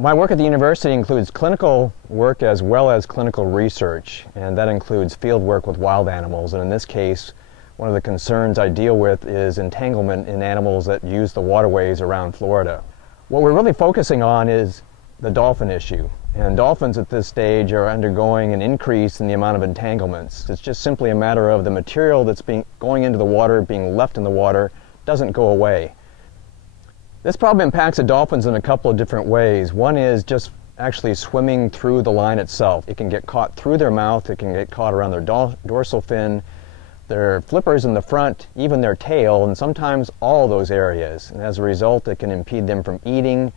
My work at the university includes clinical work as well as clinical research, and that includes field work with wild animals. And in this case, one of the concerns I deal with is entanglement in animals that use the waterways around Florida. What we're really focusing on is the dolphin issue. And dolphins at this stage are undergoing an increase in the amount of entanglements. It's just simply a matter of the material that's going into the water, being left in the water, doesn't go away. This problem impacts the dolphins in a couple of different ways. One is just actually swimming through the line itself. It can get caught through their mouth, it can get caught around their dorsal fin, their flippers in the front, even their tail, and sometimes all those areas. And as a result, it can impede them from eating,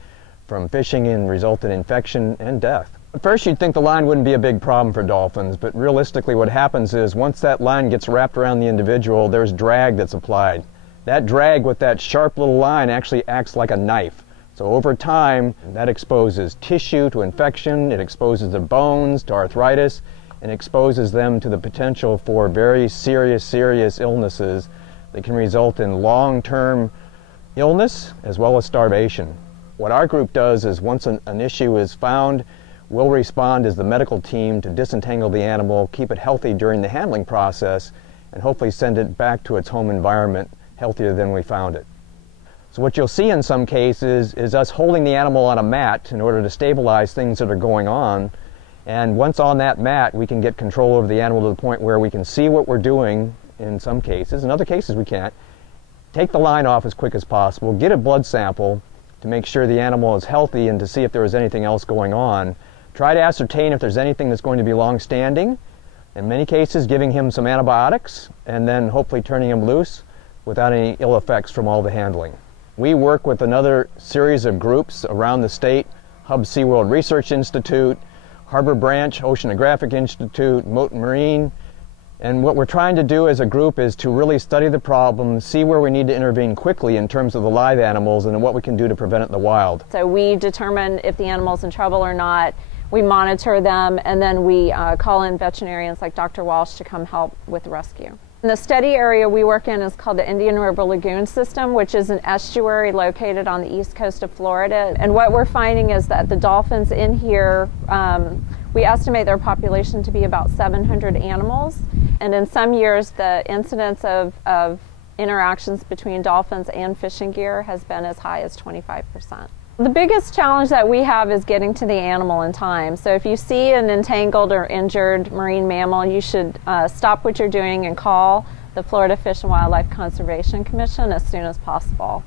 from fishing, and result in infection and death. At first you'd think the line wouldn't be a big problem for dolphins, but realistically what happens is once that line gets wrapped around the individual, there's drag that's applied. That drag with that sharp little line actually acts like a knife. So over time, that exposes tissue to infection, it exposes the bones to arthritis, and exposes them to the potential for very serious illnesses that can result in long-term illness as well as starvation. What our group does is once an issue is found, we'll respond as the medical team to disentangle the animal, keep it healthy during the handling process, and hopefully send it back to its home environment healthier than we found it. So what you'll see in some cases is us holding the animal on a mat in order to stabilize things that are going on. And once on that mat, we can get control over the animal to the point where we can see what we're doing in some cases. In other cases, we can't. Take the line off as quick as possible, get a blood sample to make sure the animal is healthy and to see if there is anything else going on. Try to ascertain if there's anything that's going to be long-standing. In many cases, giving him some antibiotics and then hopefully turning him loose without any ill effects from all the handling. We work with another series of groups around the state, Hub SeaWorld Research Institute, Harbor Branch Oceanographic Institute, Mote Marine, and what we're trying to do as a group is to really study the problem, see where we need to intervene quickly in terms of the live animals and what we can do to prevent it in the wild. So we determine if the animal's in trouble or not, we monitor them, and then we call in veterinarians like Dr. Walsh to come help with the rescue. And the study area we work in is called the Indian River Lagoon System, which is an estuary located on the east coast of Florida. And what we're finding is that the dolphins in here, we estimate their population to be about 700 animals. And in some years, the incidence of interactions between dolphins and fishing gear has been as high as 25%. The biggest challenge that we have is getting to the animal in time. So if you see an entangled or injured marine mammal, you should stop what you're doing and call the Florida Fish and Wildlife Conservation Commission as soon as possible.